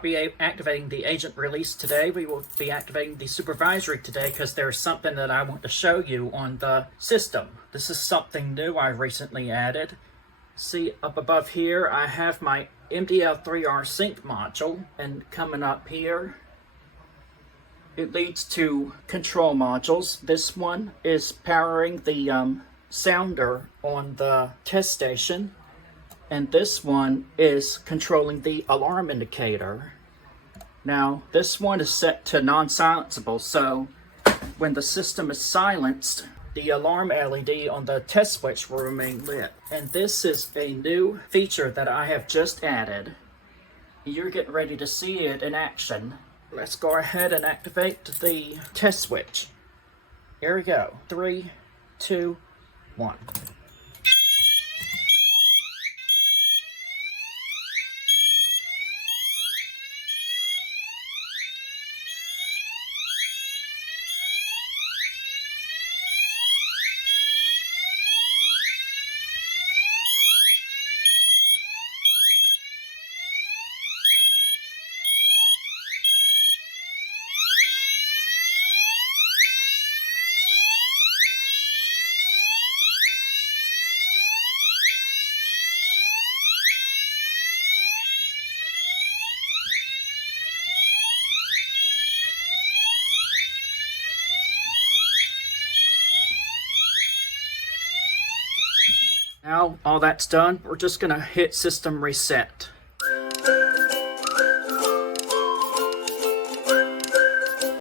not be activating the agent release today. We will be activating the supervisory today because there's something that I want to show you on the system. This is something new I recently added. See, up above here, I have my MDL3R sync module, and coming up here, it leads to control modules. This one is powering the sounder on the test station, and this one is controlling the alarm indicator. Now, this one is set to non-silenceable, so when the system is silenced, the alarm LED on the test switch will remain lit. And this is a new feature that I have just added. You're getting ready to see it in action. Let's go ahead and activate the test switch. Here we go. 3, 2, 1. Now all that's done, we're just going to hit system reset.